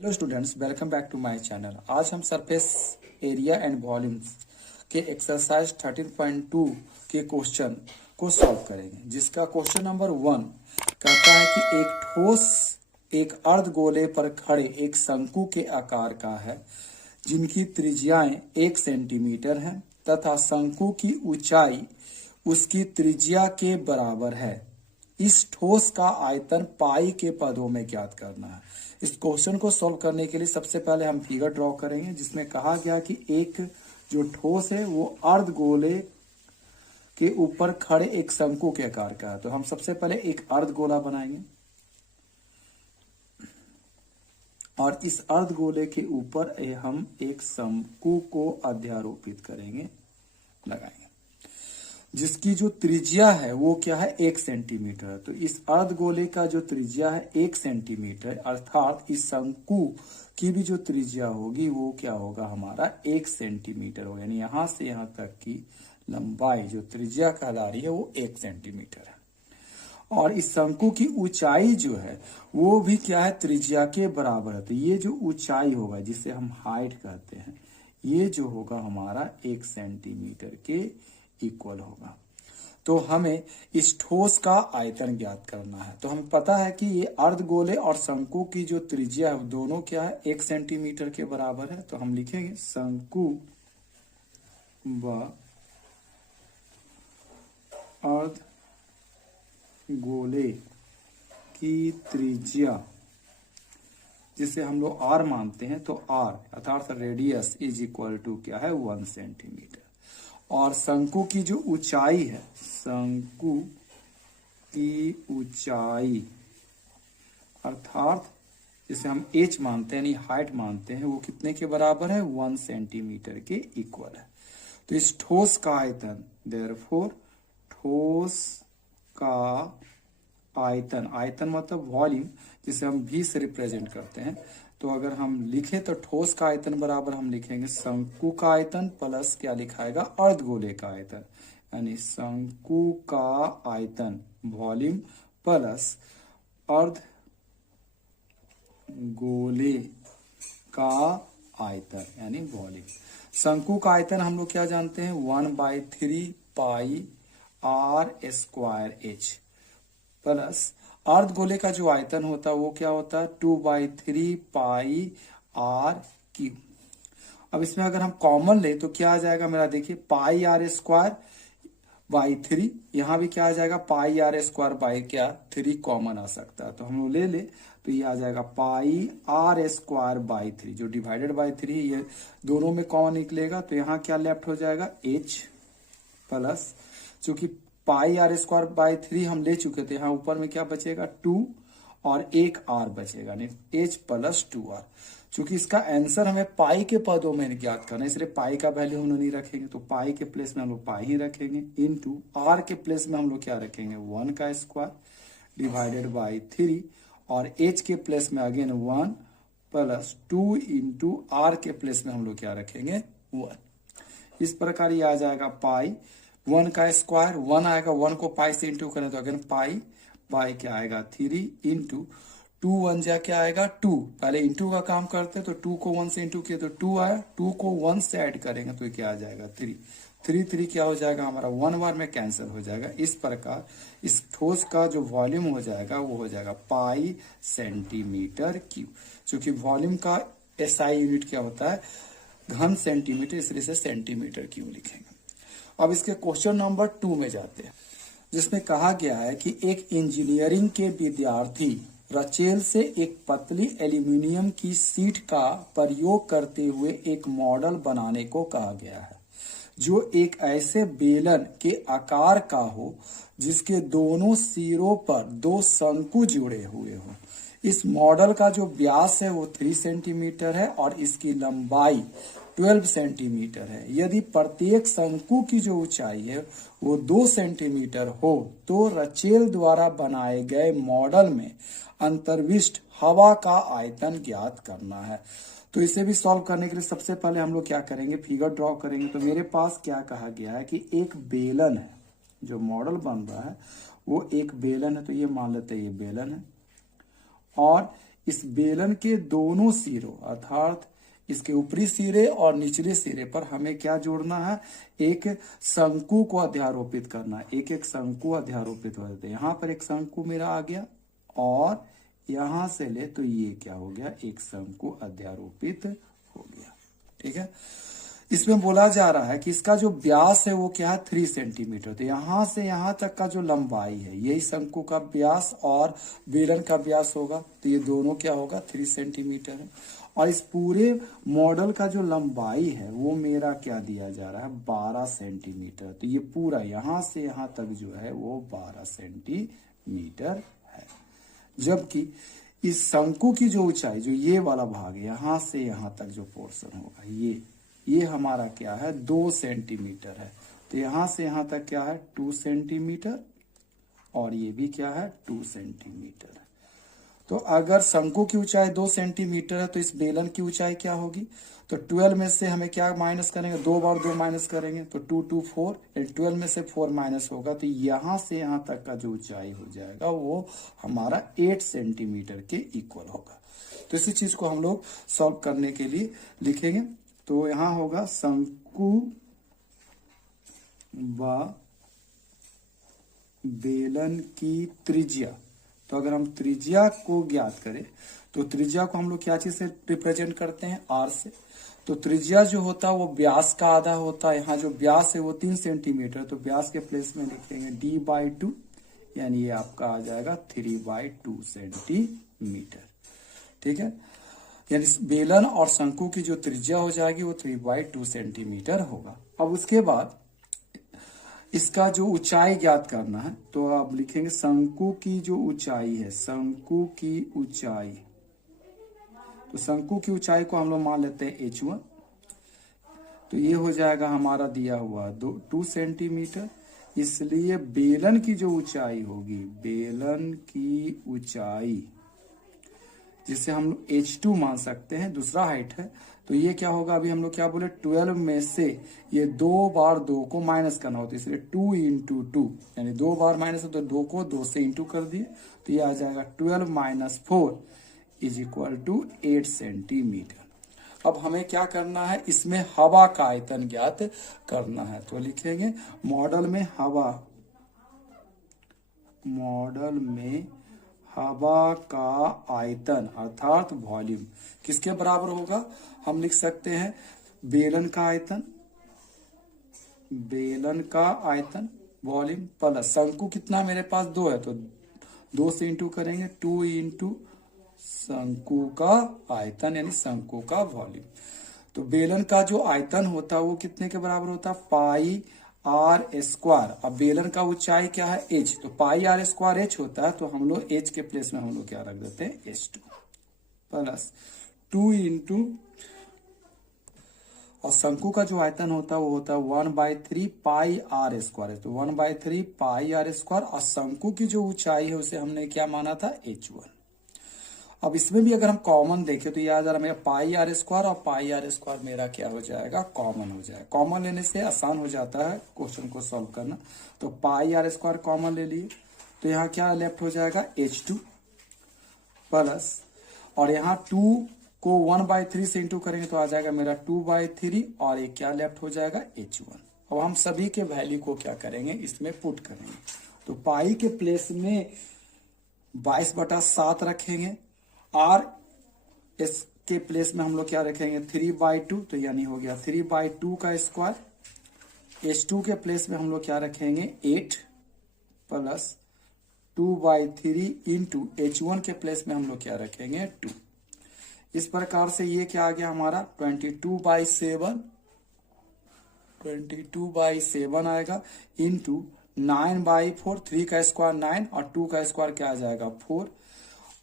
Hello students, welcome back to my channel. आज हम surface area and volumes के exercise 13.2 के क्वेश्चन को सॉल्व करेंगे, जिसका क्वेश्चन नंबर 1 कहता है कि एक ठोस एक अर्धगोले पर खड़े एक शंकु के आकार का है, जिनकी त्रिज्याएं 1 सेंटीमीटर है तथा शंकु की ऊंचाई उसकी त्रिज्या के बराबर है। इस ठोस का आयतन पाई के पदों में ज्ञात करना है। इस क्वेश्चन को सॉल्व करने के लिए सबसे पहले हम फिगर ड्रॉ करेंगे, जिसमें कहा गया कि एक जो ठोस है वो अर्धगोले के ऊपर खड़े एक शंकु के आकार का है। तो हम सबसे पहले एक अर्धगोला बनाएंगे और इस अर्धगोले के ऊपर हम एक शंकु को अध्यारोपित करेंगे, लगाएंगे, जिसकी जो त्रिज्या है वो क्या है, 1 सेंटीमीटर है। तो इस अर्धगोले का जो त्रिज्या है 1 सेंटीमीटर, अर्थात इस शंकु की भी जो त्रिज्या होगी वो क्या होगा, हमारा 1 सेंटीमीटर होगा। यानी यहां से यहां तक की लंबाई जो त्रिज्या कहला रही है वो 1 सेंटीमीटर है। और इस शंकु की ऊंचाई जो है वो भी क्या है, त्रिज्या के बराबर है। तो ये जो ऊंचाई होगा, जिसे हम हाइट कहते हैं, ये जो होगा हमारा 1 सेंटीमीटर के इक्वल होगा। तो हमें इस ठोस का आयतन ज्ञात करना है। तो हमें पता है कि ये अर्धगोले और शंकु की जो त्रिज्या है दोनों क्या है, 1 सेंटीमीटर के बराबर है। तो हम लिखेंगे शंकु व अर्धगोले की त्रिज्या, जिसे हम लोग r मानते हैं, तो r अर्थात रेडियस इज इक्वल टू क्या है, 1 सेंटीमीटर। और शंकु की जो ऊंचाई है, शंकु की ऊंचाई अर्थात जिसे हम h मानते हैं, यानी हाइट मानते हैं, वो कितने के बराबर है, 1 सेंटीमीटर के इक्वल है। तो इस ठोस का आयतन, देयरफॉर ठोस का आयतन, आयतन मतलब वॉल्यूम, जिसे हम v से रिप्रेजेंट करते हैं। तो अगर हम लिखें तो ठोस का आयतन बराबर हम लिखेंगे शंकु का आयतन प्लस क्या लिखाएगा, अर्धगोले का आयतन, यानी शंकु का आयतन वॉल्यूम प्लस अर्धगोले का आयतन यानी वॉल्यूम। शंकु का आयतन हम लोग क्या जानते हैं, 1/3 पाई आर स्क्वायर एच, प्लस अर्धगोले का जो आयतन होता है वो क्या होता है, 2/3 पाई आर क्यू। अब इसमें अगर हम कॉमन ले तो क्या आ जाएगा मेरा, देखिए पाई आर स्क्वायर बाई 3, यहां भी क्या आ जाएगा, पाई आर स्क्वायर बाई क्या 3 कॉमन आ सकता है। तो हम लोग ले ले तो ये आ जाएगा पाई आर स्क्वायर बाई 3, जो डिवाइडेड बाई 3 ये दोनों में कॉमन निकलेगा। तो यहाँ क्या लेफ्ट हो जाएगा, एच प्लस, चूंकि पाई आर स्क्वायर बाई 3 हम ले चुके थे, यहाँ ऊपर में क्या बचेगा, 2 और एक आर बचेगा, नहीं एच प्लस 2r। चूंकि इसका आंसर हमें पाई के पदों में ज्ञात करना है, इसलिए पाई का वैल्यू हम लोग नहीं रखेंगे। तो पाई के प्लेस में हम लोग पाई ही रखेंगे, इनटू आर के प्लेस में हम लोग क्या रखेंगे, 1 का स्क्वायर डिवाइडेड बाई 3, और एच के प्लेस में अगेन 1 प्लस 2 इंटू आर के प्लेस में हम लोग क्या रखेंगे, 1। इस प्रकार ये आ जाएगा पाई 1 का स्क्वायर, 1 आएगा, 1 को पाई से इंटू करें तो अगेन पाई बाई क्या आएगा 3 इंटू 2 1 जा क्या आएगा 2, पहले इंटू का काम करते तो 2 को 1 से इंटू किए तो 2 आया, 2 को 1 से ऐड करेंगे तो क्या आ जाएगा 3, 3 क्या हो जाएगा हमारा 1 बार में कैंसिल हो जाएगा। इस प्रकार इस ठोस का जो वॉल्यूम हो जाएगा वो हो जाएगा पाई सेंटीमीटर क्यूब। चूंकि वॉल्यूम का एसआई यूनिट क्या होता है, घन सेंटीमीटर, इसलिए से सेंटीमीटर क्यूब लिखेंगे। अब इसके क्वेश्चन नंबर 2 में जाते हैं, जिसमें कहा गया है कि एक इंजीनियरिंग के विद्यार्थी रचेल से एक पतली एल्यूमिनियम की शीट का प्रयोग करते हुए एक मॉडल बनाने को कहा गया है, जो एक ऐसे बेलन के आकार का हो जिसके दोनों सिरों पर 2 शंकु जुड़े हुए हों। इस मॉडल का जो व्यास है वो 3 सेंटीमीटर है और इसकी लंबाई 12 सेंटीमीटर है। यदि प्रत्येक शंकु की जो ऊंचाई है वो 2 सेंटीमीटर हो तो रचेल द्वारा बनाए गए मॉडल में अंतर्विष्ट हवा का आयतन ज्ञात करना है। तो इसे भी सॉल्व करने के लिए सबसे पहले हम लोग क्या करेंगे, फिगर ड्रॉ करेंगे। तो मेरे पास क्या कहा गया है कि एक बेलन है, जो मॉडल बन रहा है वो एक बेलन है, तो ये मान लेते हैं ये बेलन है, और इस बेलन के दोनों सिरों अर्थात इसके ऊपरी सिरे और निचले सिरे पर हमें क्या जोड़ना है, एक शंकु को अध्यारोपित करना है। एक एक शंकु अध्यारोपित हो जाते हैं। यहाँ पर एक शंकु मेरा आ गया और यहां से ले तो ये क्या हो गया, एक शंकु अध्यारोपित हो गया। ठीक है, इसमें बोला जा रहा है कि इसका जो व्यास है वो क्या है 3 सेंटीमीटर। तो यहां से यहां तक का जो लंबाई है यही शंकु का व्यास और बेलन का व्यास होगा। तो ये दोनों क्या होगा 3 सेंटीमीटर है। और इस पूरे मॉडल का जो लंबाई है वो मेरा क्या दिया जा रहा है 12 सेंटीमीटर। तो ये पूरा यहां से यहां तक जो है वो 12 सेंटीमीटर है। जबकि इस शंकु की जो ऊंचाई जो ये वाला भाग है यहां से यहां तक जो पोर्शन होगा ये हमारा क्या है 2 सेंटीमीटर है। तो यहां से यहां तक क्या है 2 सेंटीमीटर और ये भी क्या है 2 सेंटीमीटर। तो अगर शंकु की ऊंचाई 2 सेंटीमीटर है तो इस बेलन की ऊंचाई क्या होगी, तो 12 में से हमें क्या माइनस करेंगे, 2 बार 2 माइनस करेंगे तो 2 2 4, 12 में से 4 माइनस होगा तो यहां से यहां तक का जो ऊंचाई हो जाएगा वो हमारा 8 सेंटीमीटर के इक्वल होगा। तो इसी चीज को हम लोग सॉल्व करने के लिए लिखेंगे। तो यहां होगा शंकु व बेलन की त्रिज्या। तो अगर हम त्रिज्या को ज्ञात करें तो त्रिज्या को हम लोग क्या चीज से रिप्रेजेंट करते हैं, आर से। तो त्रिज्या जो होता है वो व्यास का आधा होता है। यहाँ जो व्यास है वो 3 सेंटीमीटर, तो व्यास के प्लेस में लिखेंगे d/2 यानी ये आपका आ जाएगा 3/2 सेंटीमीटर। ठीक है, यानी बेलन और शंकु की जो त्रिज्या हो जाएगी वो 3/2 सेंटीमीटर होगा। अब उसके बाद इसका जो ऊंचाई ज्ञात करना है तो आप लिखेंगे शंकु की जो ऊंचाई है, शंकु की ऊंचाई। तो शंकु की ऊंचाई को हम लोग मान लेते हैं h1। तो ये हो जाएगा हमारा दिया हुआ 2 सेंटीमीटर। इसलिए बेलन की जो ऊंचाई होगी, बेलन की ऊंचाई जिसे हम लोग h2 मान सकते हैं, दूसरा हाइट है। तो ये क्या होगा, अभी हम लोग क्या बोले 12 में से ये 2 बार 2 को माइनस करना होता है, इसलिए 2 × 2 यानी 2 बार माइनस तो 2 को 2 से इंटू कर दिए तो ये आ जाएगा 12 - 4 = 8 सेंटीमीटर। अब हमें क्या करना है, इसमें हवा का आयतन ज्ञात करना है। तो लिखेंगे मॉडल में हवा का आयतन अर्थात वॉल्यूम किसके बराबर होगा, हम लिख सकते हैं बेलन का आयतन वॉल्यूम प्लस शंकु कितना मेरे पास 2 है तो 2 से इंटू करेंगे 2 × शंकु का आयतन यानी शंकु का वॉल्यूम। तो बेलन का जो आयतन होता है वो कितने के बराबर होता है πr²। अब बेलन का ऊंचाई क्या है h, तो πr² h होता है। तो हम लोग h के प्लेस में हम लोग क्या रख देते हैं h2 प्लस 2 × और शंकु का जो आयतन होता है वो होता है 1/3 πr²। तो 1/3 πr² और शंकु की जो ऊंचाई है उसे हमने क्या माना था h1। अब इसमें भी अगर हम कॉमन देखें तो याद आ रहा मेरा πr² और πr² मेरा क्या हो जाएगा कॉमन हो जाएगा। कॉमन लेने से आसान हो जाता है क्वेश्चन को सॉल्व करना। तो πr² कॉमन ले लिए तो यहाँ क्या लेफ्ट हो जाएगा h2 प्लस और यहाँ 2 को 1/3 से इंटू करेंगे तो आ जाएगा मेरा 2/3 और ये क्या लेफ्ट हो जाएगा h1। अब हम सभी के वैल्यू को क्या करेंगे इसमें पुट करेंगे। तो पाई के प्लेस में 22/7 रखेंगे और इस के प्लेस में हम लोग क्या रखेंगे 3/2 तो यानी हो गया 3/2 का स्क्वायर। h2 के प्लेस में हम लोग क्या रखेंगे 8 प्लस 2/3 इंटू h1 के प्लेस में हम लोग क्या रखेंगे 2। इस प्रकार से ये क्या आ गया हमारा 22/7 आएगा इंटू 9/4। 3 का स्क्वायर 9 और 2 का स्क्वायर क्या आ जाएगा 4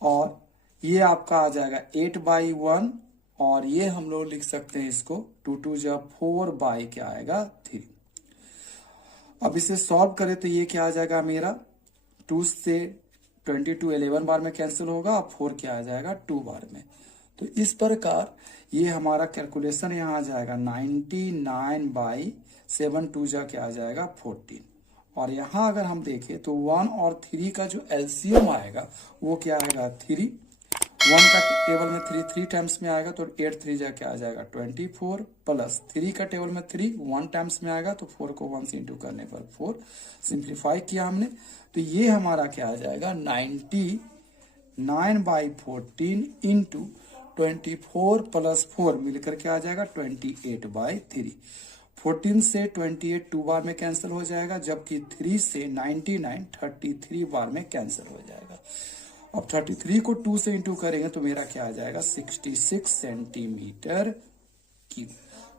और ये आपका आ जाएगा 8/1 और ये हम लोग लिख सकते हैं इसको 2 2 जब 4 क्या आएगा 3। अब इसे सॉल्व करें तो ये क्या आ जाएगा मेरा 2 से 22 11 बार में कैंसिल होगा और 4 क्या आ जाएगा 2 बार में। तो इस प्रकार ये हमारा कैलकुलेशन यहाँ आ जाएगा 99/7 2 जा क्या आ जाएगा 14। और यहाँ अगर हम देखें तो 1 और 3 का जो एलसीएम आएगा वो क्या आएगा 3 1 का टेबल में 3 3 टाइम्स में आएगा तो 8 3 जा क्या आ जाएगा 24 प्लस 3 का टेबल में 3 1 टाइम्स में आएगा तो 4 को 1 से इंटू करने पर 4 सिंप्लीफाई किया हमने तो ये हमारा क्या आ जाएगा 99/14 इंटू 24 प्लस 4 मिलकर के आ जाएगा 28/3। 14 से 28 2 बार में कैंसिल हो जाएगा जबकि 3 से 99 33 बार में कैंसिल हो जाएगा। अब 33 को 2 से इंटू करेंगे तो मेरा क्या आ जाएगा 66 सेंटीमीटर क्यूब।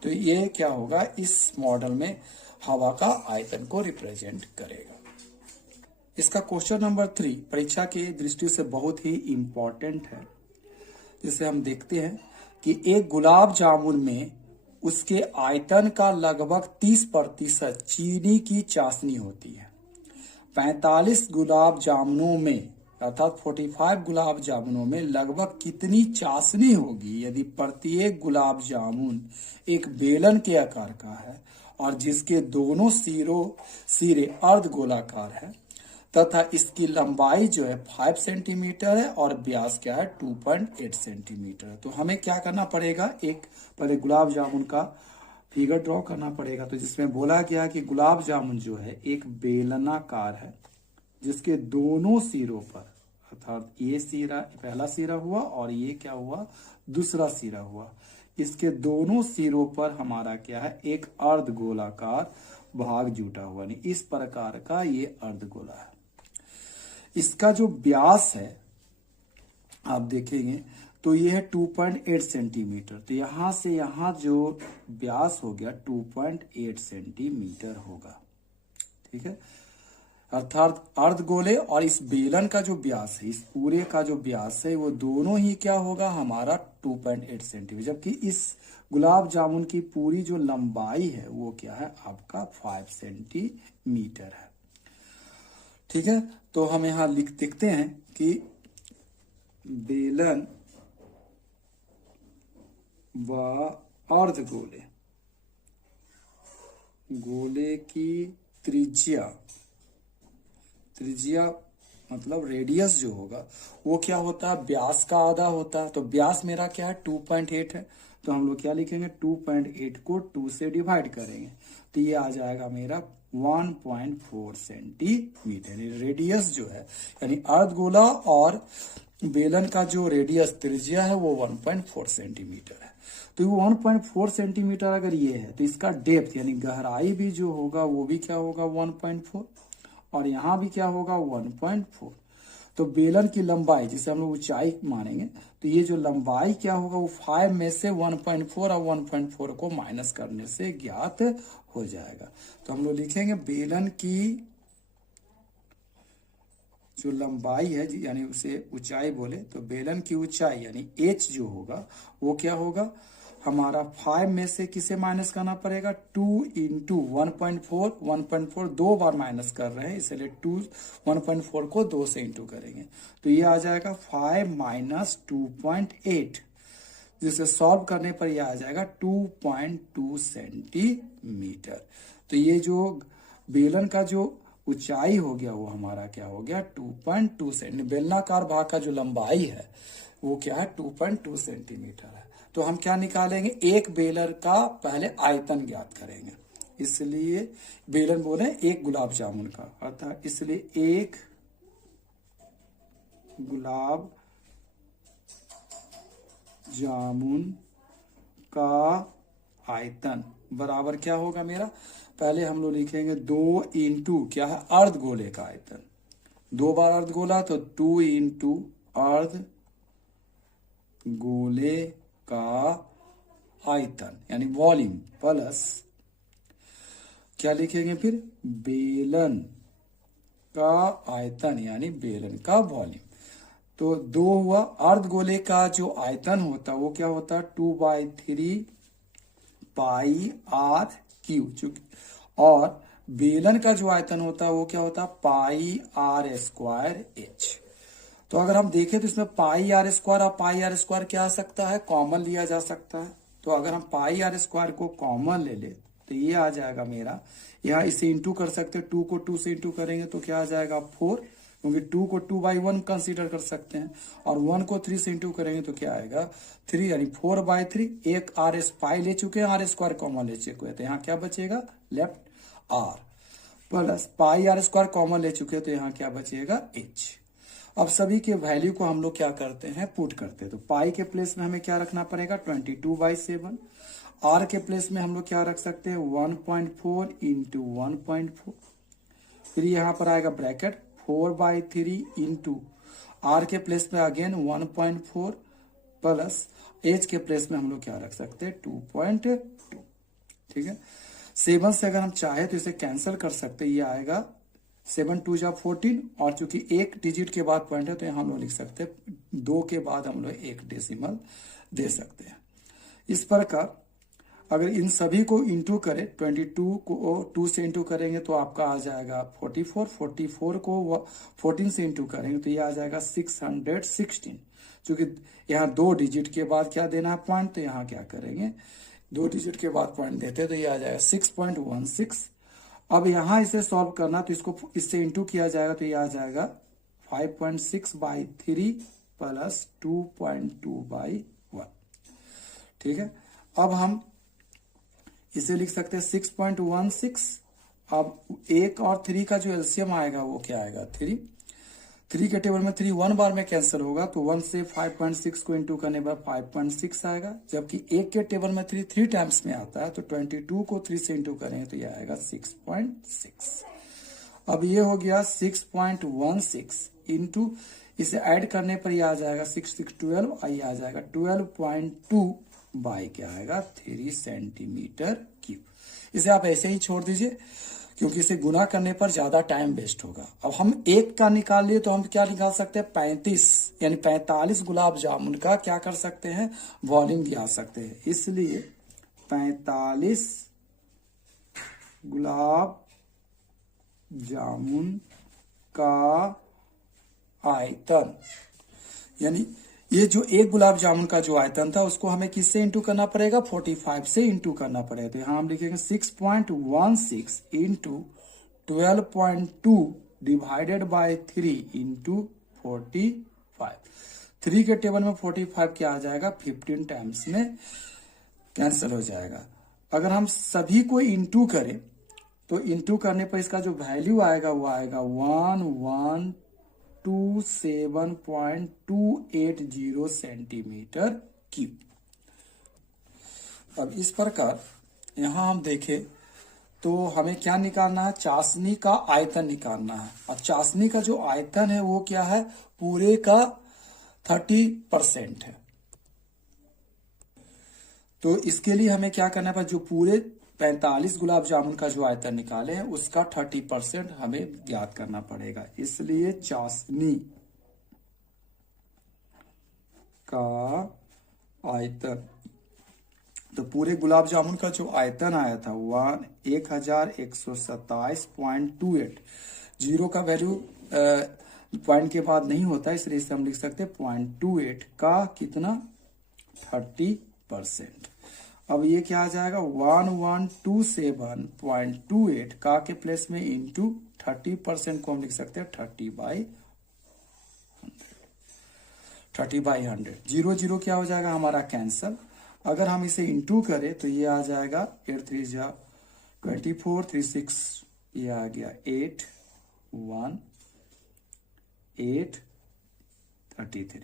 तो ये क्या होगा इस मॉडल में हवा का आयतन को रिप्रेजेंट करेगा। इसका क्वेश्चन नंबर 3 परीक्षा की दृष्टि से बहुत ही इंपॉर्टेंट है। जिसे हम देखते हैं कि एक गुलाब जामुन में उसके आयतन का लगभग 30% चीनी की चाशनी होती है। 45 गुलाब जामुनों में अर्थात 45 गुलाब जामुनों में लगभग कितनी चाशनी होगी यदि प्रत्येक गुलाब जामुन एक बेलन के आकार का है और जिसके दोनों सिरे अर्धगोलाकार है तथा इसकी लंबाई जो है 5 सेंटीमीटर है और व्यास क्या है 2.8 सेंटीमीटर है। तो हमें क्या करना पड़ेगा एक पहले गुलाब जामुन का फिगर ड्रॉ करना पड़ेगा। तो जिसमें बोला गया कि गुलाब जामुन जो है एक बेलनाकार है जिसके दोनों सिरों पर अर्थात ये सिरा पहला सिरा हुआ और ये क्या हुआ दूसरा सिरा हुआ इसके दोनों सिरों पर हमारा क्या है एक अर्धगोलाकार भाग जुटा हुआ नहीं इस प्रकार का ये अर्धगोला है। इसका जो व्यास है आप देखेंगे तो ये है 2.8 सेंटीमीटर। तो यहां से यहां जो व्यास हो गया 2.8 सेंटीमीटर होगा। ठीक है अर्थात अर्धगोले और इस बेलन का जो व्यास है इस पूरे का जो व्यास है वो दोनों ही क्या होगा हमारा 2.8 सेंटीमीटर जबकि इस गुलाब जामुन की पूरी जो लंबाई है वो क्या है आपका 5 सेंटीमीटर है। ठीक है तो हम यहां देखते हैं कि बेलन व अर्धगोले गोले की त्रिज्या मतलब रेडियस जो होगा वो क्या होता है व्यास का आधा होता है। तो व्यास मेरा क्या है 2.8 है तो हम लोग क्या लिखेंगे 2.8 को 2 से डिवाइड करेंगे तो ये आ जाएगा मेरा 1.4 सेंटीमीटर। रेडियस जो है यानी अर्धगोला और बेलन का जो रेडियस त्रिज्या है वो 1.4 सेंटीमीटर है। तो ये 1.4 सेंटीमीटर अगर ये है तो इसका डेप्थ यानी गहराई भी जो होगा वो भी क्या होगा 1.4 और यहां भी क्या होगा 1.4। तो बेलन की लंबाई जिसे हम लोग ऊंचाई मानेंगे तो ये जो लंबाई क्या होगा वो 5 में से 1.4 और 1.4 को माइनस करने से ज्ञात हो जाएगा। तो हम लोग लिखेंगे बेलन की जो लंबाई है यानी उसे ऊंचाई बोले तो बेलन की ऊंचाई यानी h जो होगा वो क्या होगा हमारा 5 में से किसे माइनस करना पड़ेगा 2 इंटू 1.4 दो बार माइनस कर रहे हैं इसलिए 1.4 को 2 से इंटू करेंगे तो ये आ जाएगा 5 माइनस 2.8 जिसे सॉल्व करने पर यह आ जाएगा 2.2 सेंटीमीटर। तो ये जो बेलन का जो ऊंचाई हो गया वो हमारा क्या हो गया 2.2 सेंटीमीटर। बेलनाकार भाग का जो लंबाई है वो क्या है 2.2 सेंटीमीटर है। तो हम क्या निकालेंगे एक बेलन का पहले आयतन ज्ञात करेंगे इसलिए बेलन बोले एक गुलाब जामुन का अर्थात इसलिए एक गुलाब जामुन का आयतन बराबर क्या होगा मेरा पहले हम लोग लिखेंगे 2 इंटू क्या है अर्धगोले का आयतन 2 बार अर्धगोला तो 2 इंटू अर्धगोले का आयतन यानी वॉल्यूम प्लस क्या लिखेंगे फिर बेलन का आयतन यानी बेलन का वॉल्यूम। तो 2 हुआ अर्धगोले का जो आयतन होता है वो क्या होता है 2/3 पाई आर क्यू और बेलन का जो आयतन होता है वो क्या होता है पाई आर स्क्वायर एच। तो अगर हम देखें तो इसमें पाई आर स्क्वायर और पाई आर स्क्वायर क्या आ सकता है कॉमन लिया जा सकता है। तो अगर हम पाई आर स्क्वायर को कॉमन ले ले तो ये आ जाएगा मेरा यहाँ इसे इंटू कर सकते हैं 2 को 2 से इंटू करेंगे तो क्या आ जाएगा 4 क्योंकि 2 को 2/1 कंसीडर कर सकते हैं, और 1 को 3 से इंटू करेंगे तो क्या आएगा 3 यानी 4/3। एक आर एस पाई ले चुके हैं, आर स्क्वायर कॉमन ले चुके हैं, तो यहाँ क्या बचेगा left R, plus pi R square common ले चुके हैं, तो यहाँ क्या बचेगा एच। अब सभी के वैल्यू को हम लोग क्या करते हैं पुट करते हैं, तो पाई के प्लेस में हमें क्या रखना पड़ेगा 22/7। आर के प्लेस में हम लोग क्या रख सकते हैं 1.4 इंटू 1.4, फिर यहाँ पर आएगा ब्रैकेट 4/3 इंटू आर के प्लेस में अगेन 1.4 प्लस एच के प्लेस में हम लोग क्या रख सकते हैं 2.2। ठीक है, 7 से अगर हम चाहे तो इसे कैंसिल कर सकते हैं, ये आएगा 7 2 जा 14, और चूंकि एक डिजिट के बाद पॉइंट है तो यहाँ हम लोग लिख सकते हैं 2 के बाद हम लोग एक डेसिमल दे सकते हैं। इस प्रकार अगर इन सभी को इंटू करें, 22 को 2 से इंटू करेंगे तो आपका आ जाएगा 44, 44 को 14 से इंटू करेंगे तो ये आ जाएगा 616। चूंकि यहाँ 2 डिजिट के बाद क्या देना है पॉइंट, तो यहाँ क्या करेंगे 2 डिजिट के बाद पॉइंट देते हैं, तो ये आ जाएगा 6.16। अब यहाँ इसे सॉल्व करना, तो इसको इससे इंटू किया जाएगा, तो ये आ जाएगा 5.6/3 प्लस 2.2/1। ठीक है, अब हम इसे लिख सकते हैं 6.16। अब 1 और 3 का जो एलसीएम आएगा वो क्या आएगा 3 के टेबल में 3 1 बार में कैंसिल होगा, तो 1 से 5.6 को इंटू करने पर 5.6 आएगा, जबकि 1 के टेबल में 3 टाइम्स में आता है, तो 22 को 3 से इंटू करेंगे तो यह आएगा 6.6। अब ये हो गया 6.16 इंटू, इसे ऐड करने पर यह आ जाएगा 6 6 12, और ये आ जाएगा 12.2 बाई क्या आएगा 3 सेंटीमीटर क्यूब। इसे आप ऐसे ही छोड़ दीजिए क्योंकि इसे गुना करने पर ज्यादा टाइम वेस्ट होगा। अब हम 1 का निकाल लिए तो हम क्या निकाल सकते हैं 35, यानी 45 गुलाब जामुन का क्या कर सकते हैं वॉल्यूम दिया सकते हैं, इसलिए 45 गुलाब जामुन का आयतन, यानी ये जो एक गुलाब जामुन का जो आयतन था उसको हमें किससे इंटू करना पड़ेगा 45 से इंटू करना पड़ेगा, तो यहां हम लिखेंगे 6.16 इंटू 12.2 डिवाइडेड बाय 3 इंटू 45। 3 के टेबल में 45 क्या आ जाएगा 15 टाइम्स में कैंसिल हो जाएगा। अगर हम सभी को इंटू करें तो इंटू करने पर इसका जो वैल्यू आएगा वो आएगा 1127.280 सेंटीमीटर क्यूब। अब इस प्रकार यहां हम देखें तो हमें क्या निकालना है चाशनी का आयतन निकालना है, और चाशनी का जो आयतन है वो क्या है पूरे का 30% है। तो इसके लिए हमें क्या करना है जो पूरे 45 गुलाब जामुन का जो आयतन निकाले हैं उसका 30% हमें ज्ञात करना पड़ेगा, इसलिए चाशनी का आयतन, तो पूरे गुलाब जामुन का जो आयतन आया था 1127.28, जीरो का वैल्यू पॉइंट के बाद नहीं होता इसलिए इसे हम लिख सकते हैं 0.28 का कितना 30%। अब ये क्या आ जाएगा 1127.28 का के प्लेस में इंटू 30% को हम लिख सकते हैं 30/100। 0 क्या हो जाएगा हमारा कैंसल। अगर हम इसे इंटू करें तो ये आ जाएगा 8 3 जा 24, 3 6 ये आ गया 8 1 8 33।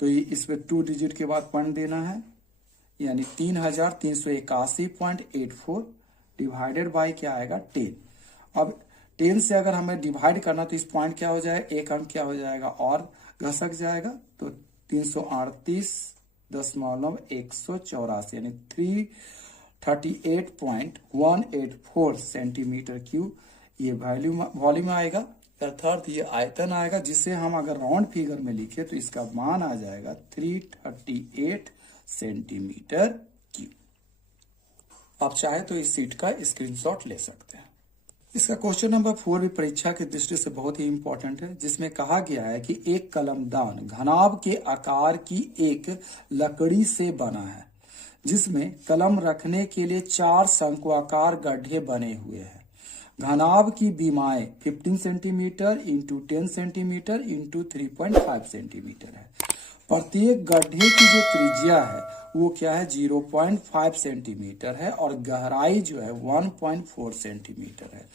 तो ये इसमें 2 डिजिट के बाद पॉइंट देना है, यानी 3381.84 डिवाइडेड बाय क्या आएगा 10। अब 10 से अगर हमें डिवाइड करना तो इस पॉइंट क्या हो जाएगा एक अंक क्या हो जाएगा और घसक जाएगा, तो 338.184 यानी 338.184 सेंटीमीटर क्यूब ये वॉल्यूम आएगा, अर्थात ये आयतन आएगा, जिसे हम अगर राउंड फिगर में लिखे तो इसका मान आ जाएगा 338 सेंटीमीटर क्यूब। आप चाहे तो इस सीट का स्क्रीनशॉट ले सकते हैं। इसका क्वेश्चन नंबर 4 भी परीक्षा की दृष्टि से बहुत ही इंपॉर्टेंट है, जिसमें कहा गया है कि एक कलमदान घनाभ के आकार की एक लकड़ी से बना है जिसमें कलम रखने के लिए 4 शंक्वाकार गड्ढे बने हुए हैं। घनाभ की बीमाएं 15 centimetre into 10 centimetre into 3.5 centimetre है। प्रत्येक गड्ढे की जो त्रिज्या है वो क्या है 0.5 सेंटीमीटर है और गहराई जो है 1.4 सेंटीमीटर है।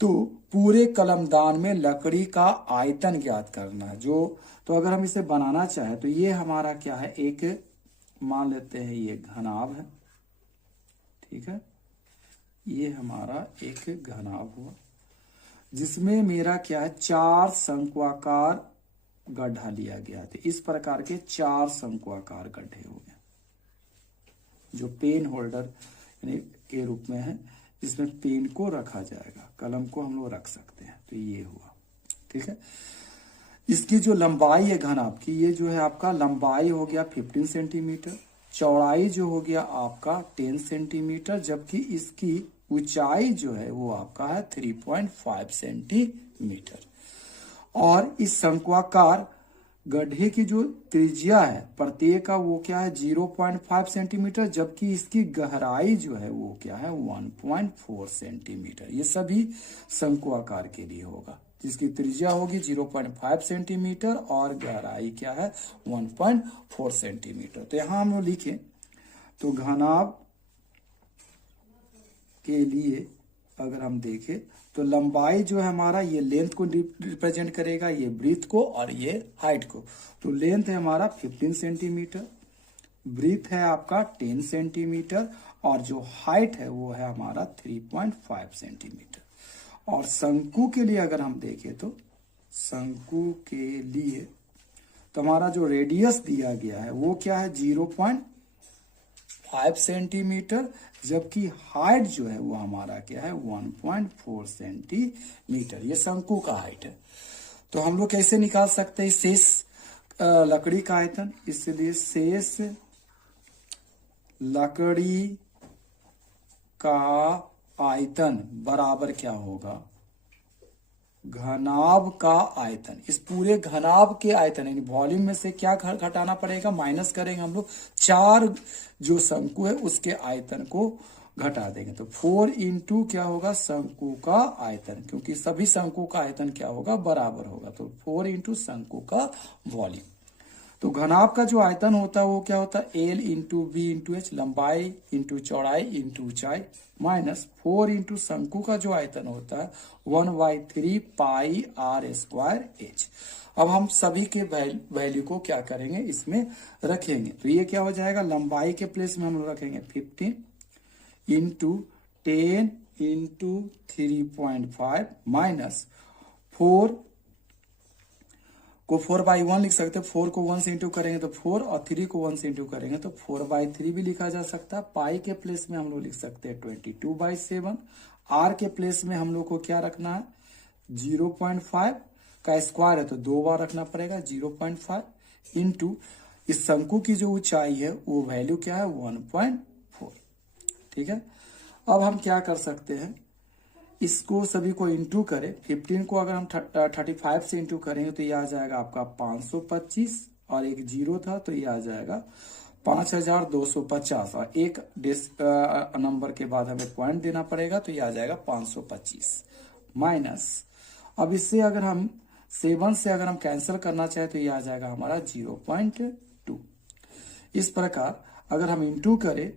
तो पूरे कलमदान में लकड़ी का आयतन ज्ञात करना है। तो अगर हम इसे बनाना चाहें तो ये हमारा क्या है, एक मान लेते हैं ये घनाभ है, ठीक है, ये हमारा एक घनाभ हुआ जिसमें मेरा क्या है 4 शंक्वाकार गड्ढा लिया गया था। इस प्रकार के 4 शंक्वाकार गड्ढे हो गए जो पेन होल्डर यानी के रूप में है, जिसमें पेन को रखा जाएगा, कलम को हम लोग रख सकते हैं। तो ये हुआ, ठीक है। इसकी जो लंबाई है घनाभ की, ये जो है आपका लंबाई हो गया 15 सेंटीमीटर, चौड़ाई जो हो गया आपका 10 सेंटीमीटर, जबकि इसकी ऊंचाई जो है वो आपका है 3.5 सेंटीमीटर। और इस शंक्वाकार गड्ढे की जो त्रिज्या है प्रत्येक का वो क्या है 0.5 सेंटीमीटर, जबकि इसकी गहराई जो है वो क्या है 1.4 सेंटीमीटर। ये सभी शंक्वाकार के लिए होगा जिसकी त्रिज्या होगी 0.5 सेंटीमीटर और गहराई क्या है 1.4 सेंटीमीटर। तो यहां हम लोग लिखें तो घनाभ के लिए अगर हम देखें तो लंबाई जो है हमारा ये लेंथ को रिप्रेजेंट करेगा, ये ब्रीथ को और ये हाइट को। तो लेंथ है हमारा 15 सेंटीमीटर, ब्रीथ है आपका 10 सेंटीमीटर और जो हाइट है वो है हमारा 3.5 सेंटीमीटर। और शंकु के लिए अगर हम देखें तो शंकु के लिए तो हमारा जो रेडियस दिया गया है वो क्या है 0.5 सेंटीमीटर, जबकि हाइट जो है वो हमारा क्या है 1.4 सेंटीमीटर। ये शंकु का हाइट है। तो हम लोग कैसे निकाल सकते हैं शेष लकड़ी का आयतन? इसलिए शेष लकड़ी का आयतन बराबर क्या होगा घनाभ का आयतन। इस पूरे घनाभ के आयतन यानी वॉल्यूम में से क्या घटाना पड़ेगा, माइनस करेंगे हम लोग 4 जो शंकु है उसके आयतन को घटा देंगे। तो 4 इंटू क्या होगा शंकु का आयतन, क्योंकि सभी शंकु का आयतन क्या होगा बराबर होगा। तो 4 इंटू शंकु का वॉल्यूम। तो घनाभ का जो आयतन होता है वो क्या होता है L into B into H, लंबाई इंटू चौड़ाई इंटू ऊंचाई, माइनस 4 इंटू शंकु का जो आयतन होता है 1/3 पाई आर स्क्वायर एच। अब हम सभी के वैल्यू को क्या करेंगे इसमें रखेंगे। तो ये क्या हो जाएगा लंबाई के प्लेस में हम लोग रखेंगे 15 इंटू 10 इंटू 3.5 माइनस 4 को 4/1 लिख सकते हैं। 4 को 1 से इंटू करेंगे तो 4 और 3 को 1 से इंटू करेंगे तो 4/3 भी लिखा जा सकता है। पाई के प्लेस में हम लोग लिख सकते हैं 22/7। आर के प्लेस में हम लोग को क्या रखना है 0.5 का स्क्वायर है तो 2 बार रखना पड़ेगा 0.5 इंटू इस शंकु की जो ऊंचाई है वो वैल्यू क्या है 1.4। ठीक है। अब हम क्या कर सकते हैं इसको सभी को इंटू करें। 15 को अगर हम 35 से इंटू करेंगे तो ये आ जाएगा आपका 525 और एक जीरो था तो ये आ जाएगा 5250 और एक नंबर के बाद हमें पॉइंट देना पड़ेगा तो ये आ जाएगा 525 माइनस। अब इससे अगर हम 7 से अगर हम कैंसिल करना चाहे तो ये आ जाएगा हमारा 0.2। इस प्रकार अगर हम इंटू करें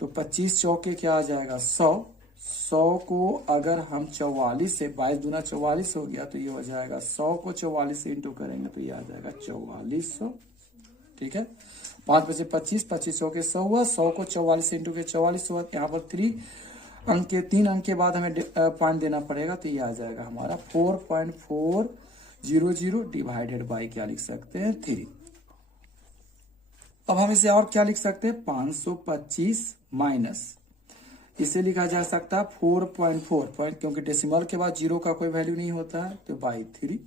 तो 25 चौके क्या आ जाएगा 100 को अगर हम 44 से 22 दूना 44 हो गया तो ये हो जाएगा 100 को 44 से इंटू करेंगे तो ये आ जाएगा 4400। ठीक है। 5 बचे 25, 25 चौके 100 हुआ, 100 को 44 से इंटू के 44 हुआ। यहाँ पर 3 अंक के बाद हमें पॉइंट देना पड़ेगा तो ये आ जाएगा हमारा 4.400 डिवाइडेड बाई क्या लिख सकते हैं 3। अब हम इसे और क्या लिख सकते हैं 525 माइनस इसे लिखा जा सकता है 4.4 क्योंकि डेसिमल के बाद 0 का कोई वैल्यू नहीं होता है तो बाई 3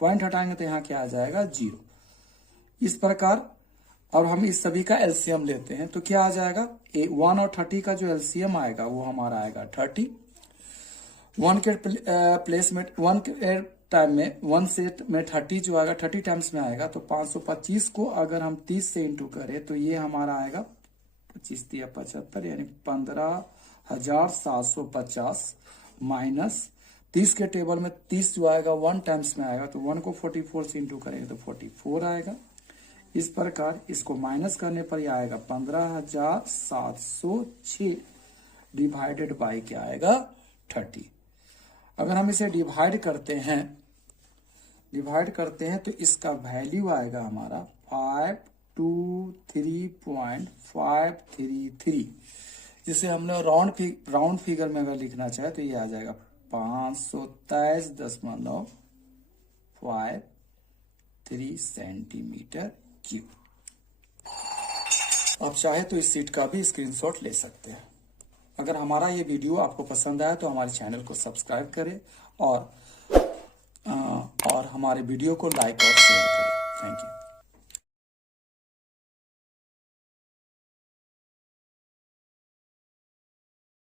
पॉइंट हटाएंगे तो यहाँ क्या आ जाएगा 0। इस प्रकार और हम इस सभी का एलसीएम लेते हैं तो क्या आ जाएगा 1 और 30 का जो एलसीएम आएगा वो हमारा आएगा 30। 1 के प्लेस में 1 के टाइम में 1 सेट में 30 जो आएगा 30 टाइम्स में आएगा तो 525 को अगर हम 30 से इंटू करें तो ये हमारा आएगा 25 या 75 यानी 15,750 माइनस 30 के टेबल में 30 जो आएगा 1 टाइम्स में आएगा, तो 1 को 44 से इंटू करेंगे तो 44 आएगा। इस प्रकार इसको माइनस करने पर ही आएगा 15,706 डिवाइडेड बाई क्या आएगा 30। अगर हम इसे डिवाइड करते हैं तो इसका वैल्यू आएगा हमारा 523.533, जिसे हमने राउंड फिगर में अगर लिखना चाहे तो ये आ जाएगा 523.53 सेंटीमीटर क्यूब। आप चाहे तो इस सीट का भी स्क्रीनशॉट ले सकते हैं। अगर हमारा ये वीडियो आपको पसंद आया तो हमारे चैनल को सब्सक्राइब करें और हमारे वीडियो को लाइक और शेयर करें। Thank you.